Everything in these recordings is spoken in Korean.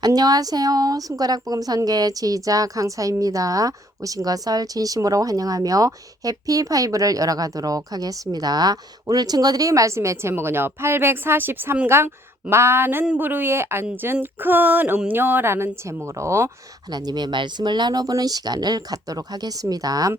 안녕하세요. 손가락 복음 선교의 지휘자 강사입니다. 오신 것을 진심으로 환영하며 해피 파이브를 열어가도록 하겠습니다. 오늘 증거드릴 말씀의 제목은요. 843강 많은 부류에 앉은 큰 음료라는 제목으로 하나님의 말씀을 나눠보는 시간을 갖도록 하겠습니다.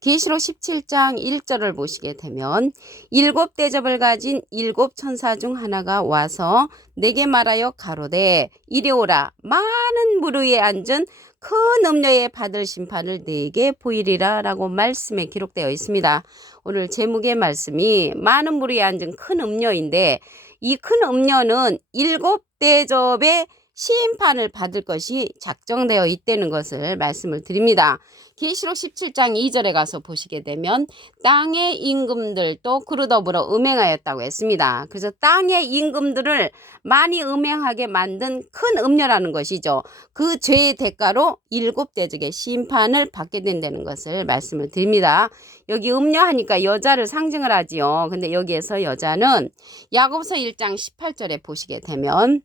계시록 17장 1절을 보시게 되면 일곱 대접을 가진 일곱 천사 중 하나가 와서 내게 말하여 가로되 이리 오라. 많은 무리에 앉은 큰 음녀에 받을 심판을 내게 보이리라 라고 말씀에 기록되어 있습니다. 오늘 제목의 말씀이 많은 무리에 앉은 큰 음녀인데 이 큰 음녀는 일곱 대접의 심판을 받을 것이 작정되어 있다는 것을 말씀을 드립니다. 계시록 17장 2절에 가서 보시게 되면 땅의 임금들도 그로 더불어 음행하였다고 했습니다. 그래서 땅의 임금들을 많이 음행하게 만든 큰 음녀라는 것이죠. 그 죄의 대가로 일곱 대적의 심판을 받게 된다는 것을 말씀을 드립니다. 여기 음녀하니까 여자를 상징을 하지요. 근데 여기에서 여자는 야고보서 1장 18절에 보시게 되면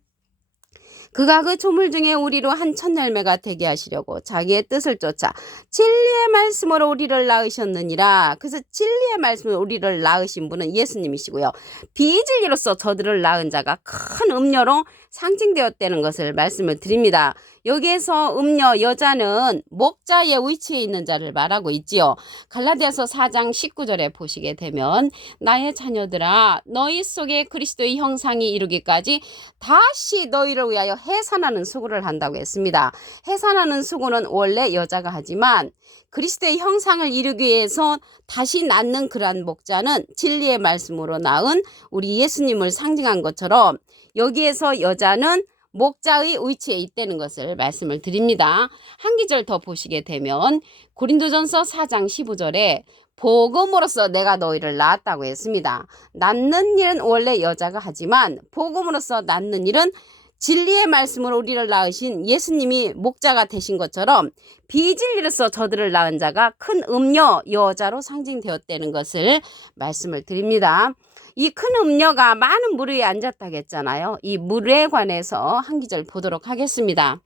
그가 그 조물 중에 우리로 한 첫열매가 되게 하시려고 자기의 뜻을 쫓아 진리의 말씀으로 우리를 낳으셨느니라. 그래서 진리의 말씀으로 우리를 낳으신 분은 예수님이시고요. 비진리로서 저들을 낳은 자가 큰 음녀로 상징되었다는 것을 말씀을 드립니다. 여기에서 음녀 여자는 목자의 위치에 있는 자를 말하고 있지요. 갈라디아서 4장 19절에 보시게 되면 나의 자녀들아 너희 속에 그리스도의 형상이 이루기까지 다시 너희를 위하여 해산하는 수고를 한다고 했습니다. 해산하는 수고는 원래 여자가 하지만 그리스도의 형상을 이루기 위해서 다시 낳는 그러한 목자는 진리의 말씀으로 낳은 우리 예수님을 상징한 것처럼 여기에서 여자는 목자의 위치에 있다는 것을 말씀을 드립니다. 한 기절 더 보시게 되면 고린도전서 4장 15절에 복음으로써 내가 너희를 낳았다고 했습니다. 낳는 일은 원래 여자가 하지만 복음으로써 낳는 일은 진리의 말씀으로 우리를 낳으신 예수님이 목자가 되신 것처럼 비진리로서 저들을 낳은 자가 큰 음녀 여자로 상징되었다는 것을 말씀을 드립니다. 이 큰 음녀가 많은 무리에 앉았다고 했잖아요. 이 무리에 관해서 한 기절 보도록 하겠습니다.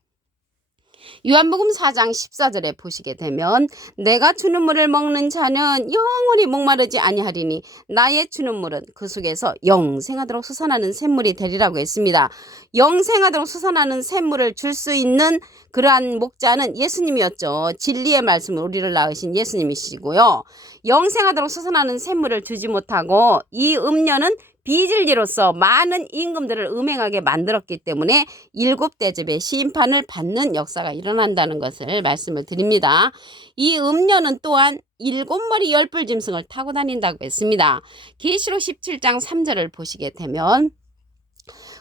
요한복음 4장 14절에 보시게 되면 내가 주는 물을 먹는 자는 영원히 목마르지 아니하리니 나의 주는 물은 그 속에서 영생하도록 솟아나는 샘물이 되리라고 했습니다. 영생하도록 솟아나는 샘물을 줄 수 있는 그러한 목자는 예수님이었죠. 진리의 말씀을 우리를 낳으신 예수님이시고요. 영생하도록 솟아나는 샘물을 주지 못하고 이 음녀는 비진리로서 많은 임금들을 음행하게 만들었기 때문에 일곱 대접의 심판을 받는 역사가 일어난다는 것을 말씀을 드립니다. 이 음녀는 또한 일곱 머리 열불 짐승을 타고 다닌다고 했습니다. 계시록 17장 3절을 보시게 되면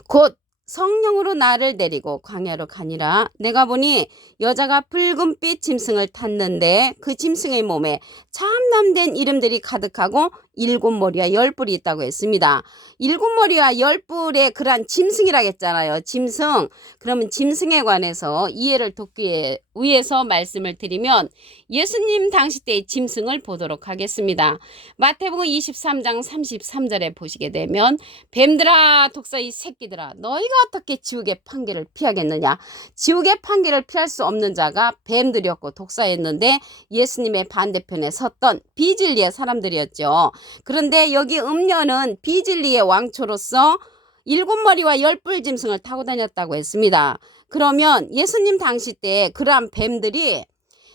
곧 성령으로 나를 데리고 광야로 가니라. 내가 보니 여자가 붉은빛 짐승을 탔는데 그 짐승의 몸에 참남된 이름들이 가득하고 일곱 머리와 열 뿔이 있다고 했습니다. 일곱 머리와 열 뿔의 그러한 짐승이라고 했잖아요. 짐승. 그러면 짐승에 관해서 이해를 돕기 위해서 말씀을 드리면 예수님 당시 때의 짐승을 보도록 하겠습니다. 마태복음 23장 33절에 보시게 되면 뱀들아 독사의 새끼들아 너희가 어떻게 지옥의 판결을 피하겠느냐. 지옥의 판결을 피할 수 없는 자가 뱀들이었고 독사였는데 예수님의 반대편에 섰던 비진리의 사람들이었죠. 그런데 여기 음녀는 비진리의 왕초로서 일곱 머리와 열 뿔 짐승을 타고 다녔다고 했습니다. 그러면 예수님 당시 때 그러한 뱀들이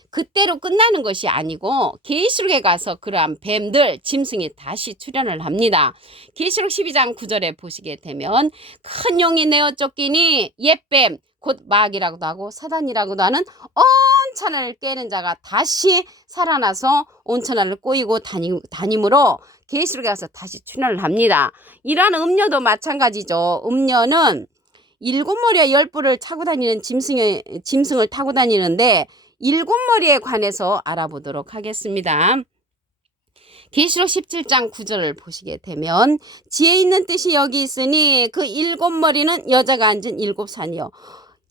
그때로 끝나는 것이 아니고 계시록에 가서 그러한 뱀들 짐승이 다시 출현을 합니다. 계시록 12장 9절에 보시게 되면 큰 용이 내어 쫓기니 옛뱀 곧 마귀라고도 하고 사단이라고도 하는 온천을 깨는 자가 다시 살아나서 온천을 꼬이고 다니므로 계시록에 가서 다시 출현을 합니다. 이러한 음녀도 마찬가지죠. 음녀는 일곱 머리와 열 뿔을 차고 다니는 짐승을 타고 다니는데 일곱 머리에 관해서 알아보도록 하겠습니다. 계시록 17장 9절을 보시게 되면 지혜 있는 뜻이 여기 있으니 그 일곱 머리는 여자가 앉은 일곱 산이요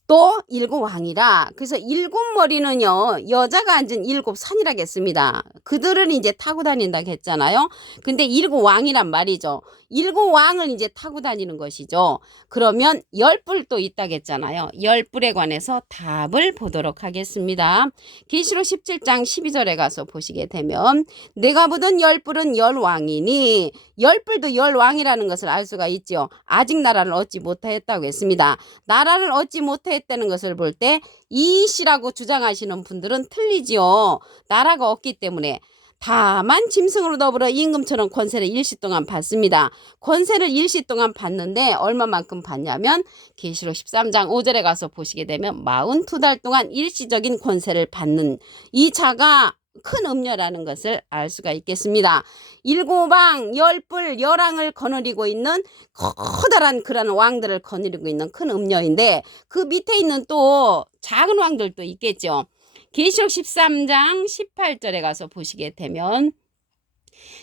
또 일곱 왕이라. 그래서 일곱 머리는요, 여자가 앉은 일곱 산이라겠습니다. 그들은 이제 타고 다닌다 했잖아요. 근데 일곱 왕이란 말이죠. 일곱 왕을 이제 타고 다니는 것이죠. 그러면 열 뿔도 있다겠잖아요. 열 뿔에 관해서 답을 보도록 하겠습니다. 계시록 17장 12절에 가서 보시게 되면 내가 보던 열 뿔은 열 왕이니, 열 뿔도 열 왕이라는 것을 알 수가 있죠. 아직 나라를 얻지 못하였다고 했습니다. 나라를 얻지 못했다는 것을 볼 때 이시라고 주장하시는 분들은 틀리지요. 나라가 없기 때문에. 다만 짐승으로 더불어 임금처럼 권세를 일시 동안 받습니다. 권세를 일시 동안 받는데 얼마만큼 받냐면 계시록 13장 5절에 가서 보시게 되면 42달 동안 일시적인 권세를 받는 이 자가 큰 음녀라는 것을 알 수가 있겠습니다. 일곱왕, 열뿔, 열왕을 거느리고 있는 커다란 그런 왕들을 거느리고 있는 큰 음녀인데 그 밑에 있는 또 작은 왕들도 있겠죠. 계시록 13장 18절에 가서 보시게 되면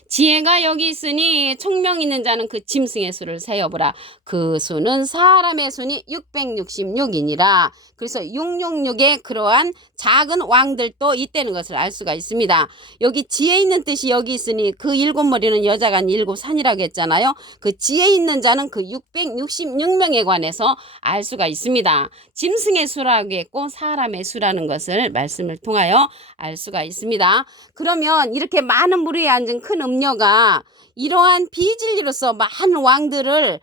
지혜가 여기 있으니 총명 있는 자는 그 짐승의 수를 세어보라. 그 수는 사람의 수니 666이니라. 그래서 666의 그러한 작은 왕들도 있다는 것을 알 수가 있습니다. 여기 지혜 있는 뜻이 여기 있으니 그 일곱 머리는 여자가 아닌 일곱 산이라고 했잖아요. 그 지혜 있는 자는 그 666명에 관해서 알 수가 있습니다. 짐승의 수라고 했고 사람의 수라는 것을 말씀을 통하여 알 수가 있습니다. 그러면 이렇게 많은 무리에 앉은 큰 음녀가 이러한 비진리로서 많은 왕들을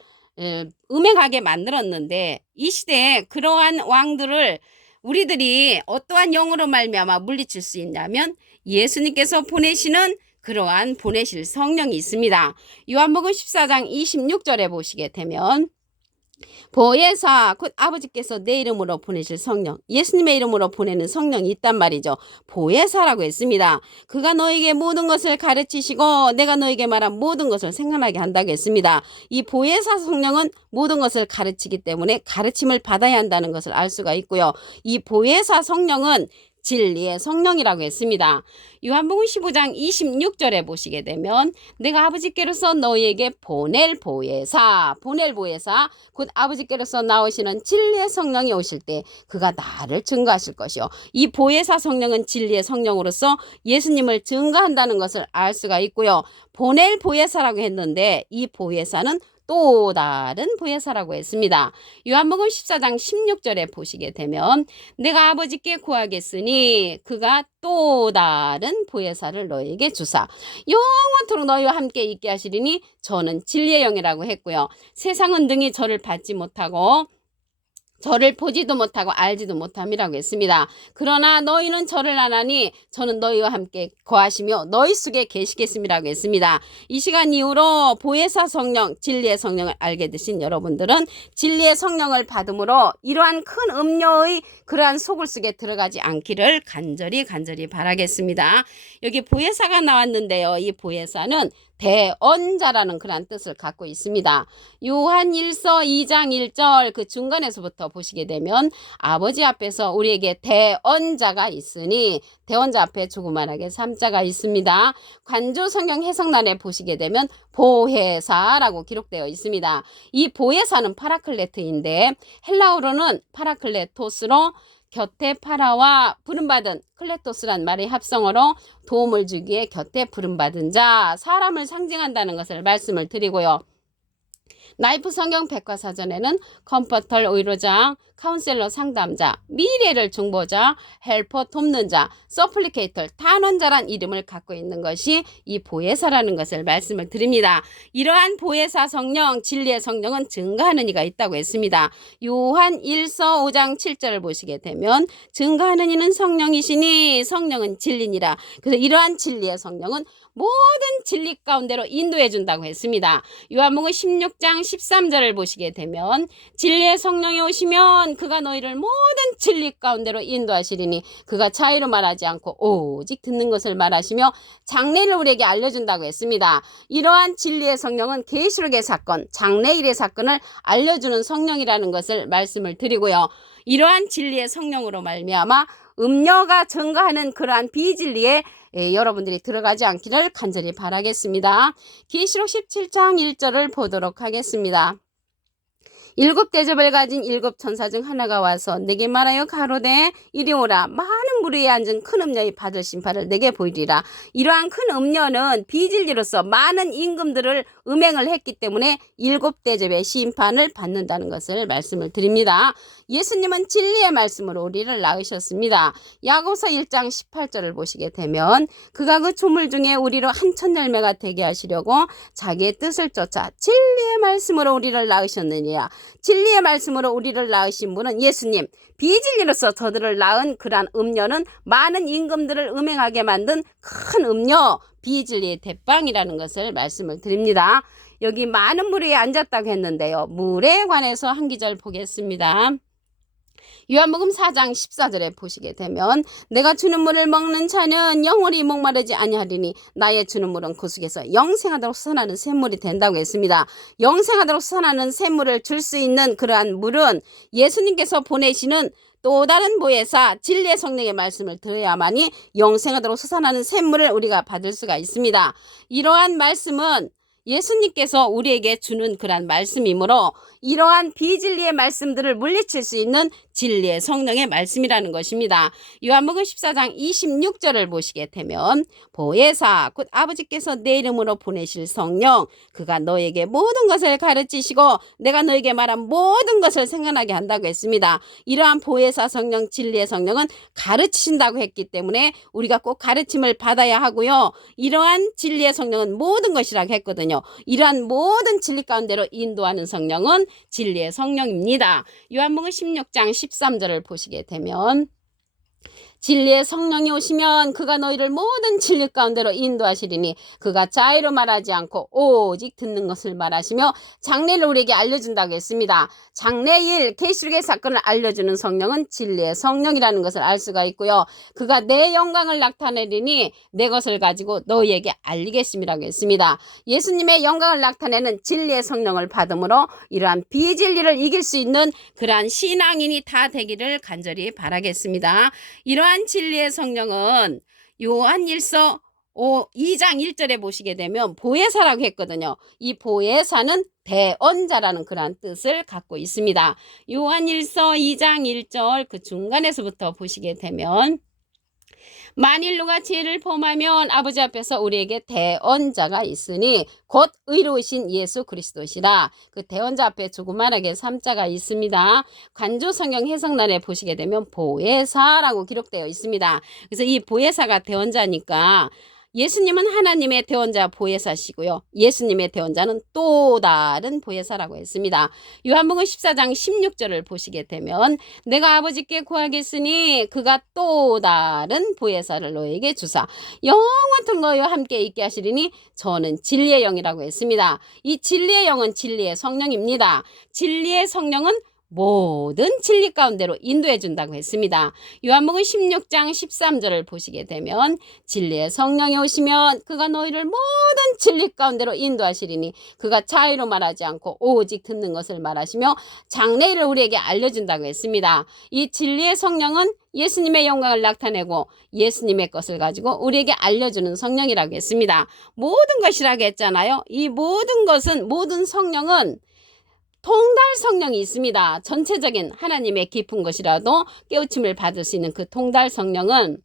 음행하게 만들었는데 이 시대에 그러한 왕들을 우리들이 어떠한 영으로 말미암아 물리칠 수 있냐면 예수님께서 보내시는 그러한 보내실 성령이 있습니다. 요한복음 14장 26절에 보시게 되면 보혜사 곧 아버지께서 내 이름으로 보내실 성령, 예수님의 이름으로 보내는 성령이 있단 말이죠. 보혜사라고 했습니다. 그가 너에게 모든 것을 가르치시고 내가 너에게 말한 모든 것을 생각나게 한다고 했습니다. 이 보혜사 성령은 모든 것을 가르치기 때문에 가르침을 받아야 한다는 것을 알 수가 있고요. 이 보혜사 성령은 진리의 성령이라고 했습니다. 요한복음 15장 26절에 보시게 되면 내가 아버지께로서 너희에게 보낼 보혜사 곧 아버지께로서 나오시는 진리의 성령이 오실 때 그가 나를 증거하실 것이요. 이 보혜사 성령은 진리의 성령으로서 예수님을 증거한다는 것을 알 수가 있고요. 보낼 보혜사라고 했는데 이 보혜사는 또 다른 보혜사라고 했습니다. 요한복음 14장 16절에 보시게 되면 내가 아버지께 구하겠으니 그가 또 다른 보혜사를 너에게 주사 영원토록 너희와 함께 있게 하시리니 저는 진리의 영이라고 했고요. 세상은 능히 저를 받지 못하고 저를 보지도 못하고 알지도 못함이라고 했습니다. 그러나 너희는 저를 아나니 저는 너희와 함께 거하시며 너희 속에 계시겠음이라고 했습니다. 이 시간 이후로 보혜사 성령, 진리의 성령을 알게 되신 여러분들은 진리의 성령을 받음으로 이러한 큰 음녀의 그러한 속을 속에 들어가지 않기를 간절히 바라겠습니다. 여기 보혜사가 나왔는데요. 이 보혜사는 대언자라는 그런 뜻을 갖고 있습니다. 요한 1서 2장 1절 그 중간에서부터 보시게 되면 아버지 앞에서 우리에게 대언자가 있으니 대언자 앞에 조그만하게 3자가 있습니다. 관조 성경 해석란에 보시게 되면 보혜사라고 기록되어 있습니다. 이 보혜사는 파라클레트인데 헬라어로는 파라클레토스로 곁에 파라와 부름받은 클레토스란 말의 합성어로 도움을 주기에 곁에 부름받은 자, 사람을 상징한다는 것을 말씀을 드리고요. 라이프 성경 백과사전에는 컴포터 위로자, 카운셀러 상담자, 미래를 중보자, 헬퍼 돕는 자, 서플리케이터 탄원자란 이름을 갖고 있는 것이 이 보혜사라는 것을 말씀을 드립니다. 이러한 보혜사 성령, 진리의 성령은 증거하는 이가 있다고 했습니다. 요한 1서 5장 7절을 보시게 되면 증거하는 이는 성령이시니 성령은 진리니라. 그래서 이러한 진리의 성령은 모든 진리 가운데로 인도해 준다고 했습니다. 요한복음 16장 13절을 보시게 되면 진리의 성령이 오시면 그가 너희를 모든 진리 가운데로 인도하시리니 그가 자유로 말하지 않고 오직 듣는 것을 말하시며 장래를 우리에게 알려준다고 했습니다. 이러한 진리의 성령은 계시록의 사건, 장래일의 사건을 알려주는 성령이라는 것을 말씀을 드리고요. 이러한 진리의 성령으로 말미암아 음녀가 증거하는 그러한 비진리에 여러분들이 들어가지 않기를 간절히 바라겠습니다. 계시록 17장 1절을 보도록 하겠습니다. 일곱 대접을 가진 일곱 천사 중 하나가 와서 내게 말하여 가로되 이리 오라. 많은 무리에 앉은 큰 음녀의 받을 심판을 내게 보이리라. 이러한 큰 음녀는 비진리로서 많은 임금들을 음행을 했기 때문에 일곱 대접의 심판을 받는다는 것을 말씀을 드립니다. 예수님은 진리의 말씀으로 우리를 낳으셨습니다. 야고보서 1장 18절을 보시게 되면 그가 그 조물 중에 우리로 한천 열매가 되게 하시려고 자기의 뜻을 쫓아 진리의 말씀으로 우리를 낳으셨느니라. 진리의 말씀으로 우리를 낳으신 분은 예수님. 비진리로서 저들을 낳은 그러한 음녀는 많은 임금들을 음행하게 만든 큰 음녀, 비진리의 대빵이라는 것을 말씀을 드립니다. 여기 많은 무리에 앉았다고 했는데요. 물에 관해서 한 기절 보겠습니다. 요한복음 4장 14절에 보시게 되면 내가 주는 물을 먹는 자는 영원히 목마르지 아니하리니 나의 주는 물은 그 속에서 영생하도록 솟아나는 샘물이 된다고 했습니다. 영생하도록 솟아나는 샘물을 줄 수 있는 그러한 물은 예수님께서 보내시는 또 다른 보혜사 진리의 성령의 말씀을 들어야만이 영생하도록 솟아나는 샘물을 우리가 받을 수가 있습니다. 이러한 말씀은 예수님께서 우리에게 주는 그러한 말씀이므로 이러한 비진리의 말씀들을 물리칠 수 있는 진리의 성령의 말씀이라는 것입니다. 요한복음 14장 26절을 보시게 되면 보혜사 곧 아버지께서 내 이름으로 보내실 성령 그가 너에게 모든 것을 가르치시고 내가 너에게 말한 모든 것을 생각나게 한다고 했습니다. 이러한 보혜사 성령 진리의 성령은 가르치신다고 했기 때문에 우리가 꼭 가르침을 받아야 하고요. 이러한 진리의 성령은 모든 것이라고 했거든요. 이러한 모든 진리 가운데로 인도하는 성령은 진리의 성령입니다. 요한복음 16장 13절을 보시게 되면 진리의 성령이 오시면 그가 너희를 모든 진리 가운데로 인도하시리니 그가 자의로 말하지 않고 오직 듣는 것을 말하시며 장래를 우리에게 알려준다고 했습니다. 장래일 계시록의 사건을 알려주는 성령은 진리의 성령이라는 것을 알 수가 있고요. 그가 내 영광을 나타내리니 내 것을 가지고 너희에게 알리겠음이라고 했습니다. 예수님의 영광을 나타내는 진리의 성령을 받음으로 이러한 비진리를 이길 수 있는 그러한 신앙인이 다 되기를 간절히 바라겠습니다. 이러한 진리의 성령은 요한일서 2장 1절에 보시게 되면 보혜사라고 했거든요. 이 보혜사는 대언자라는 그러한 뜻을 갖고 있습니다. 요한일서 2장 1절 그 중간에서부터 보시게 되면 만일 누가 죄를 범하면 아버지 앞에서 우리에게 대언자가 있으니 곧 의로우신 예수 그리스도시라. 그 대언자 앞에 조그만하게 3자가 있습니다. 간주 성경 해석란에 보시게 되면 보혜사라고 기록되어 있습니다. 그래서 이 보혜사가 대언자니까 예수님은 하나님의 대언자 보혜사시고요. 예수님의 대언자는 또 다른 보혜사라고 했습니다. 요한복음 14장 16절을 보시게 되면 내가 아버지께 구하겠으니 그가 또 다른 보혜사를 너에게 주사 영원토록 너희와 함께 있게 하시리니 저는 진리의 영이라고 했습니다. 이 진리의 영은 진리의 성령입니다. 진리의 성령은 모든 진리 가운데로 인도해 준다고 했습니다. 요한복음 16장 13절을 보시게 되면 진리의 성령이 오시면 그가 너희를 모든 진리 가운데로 인도하시리니 그가 자의로 말하지 않고 오직 듣는 것을 말하시며 장래일을 우리에게 알려준다고 했습니다. 이 진리의 성령은 예수님의 영광을 나타내고 예수님의 것을 가지고 우리에게 알려주는 성령이라고 했습니다. 모든 것이라고 했잖아요. 이 모든 것은 모든 성령은 통달 성령이 있습니다. 전체적인 하나님의 깊은 것이라도 깨우침을 받을 수 있는 그 통달 성령은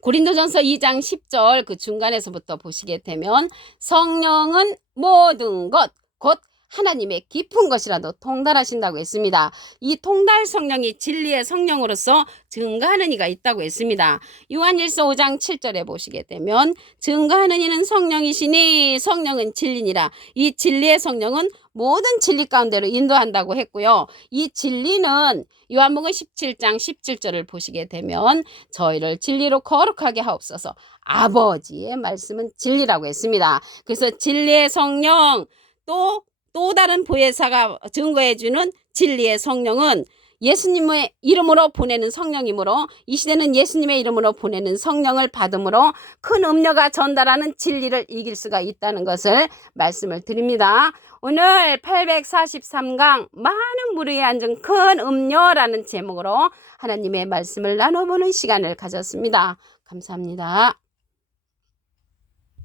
고린도전서 2장 10절 그 중간에서부터 보시게 되면 성령은 모든 것 곧 하나님의 깊은 것이라도 통달하신다고 했습니다. 이 통달 성령이 진리의 성령으로서 증거하는 이가 있다고 했습니다. 요한일서 5장 7절에 보시게 되면 증거하는 이는 성령이시니 성령은 진리니라. 이 진리의 성령은 모든 진리 가운데로 인도한다고 했고요. 이 진리는 요한복음 17장 17절을 보시게 되면 저희를 진리로 거룩하게 하옵소서. 아버지의 말씀은 진리라고 했습니다. 그래서 진리의 성령 또 다른 보혜사가 증거해주는 진리의 성령은 예수님의 이름으로 보내는 성령이므로 이 시대는 예수님의 이름으로 보내는 성령을 받음으로 큰 음료가 전달하는 진리를 이길 수가 있다는 것을 말씀을 드립니다. 오늘 843강 많은 무리에 앉은 큰 음료라는 제목으로 하나님의 말씀을 나눠보는 시간을 가졌습니다. 감사합니다.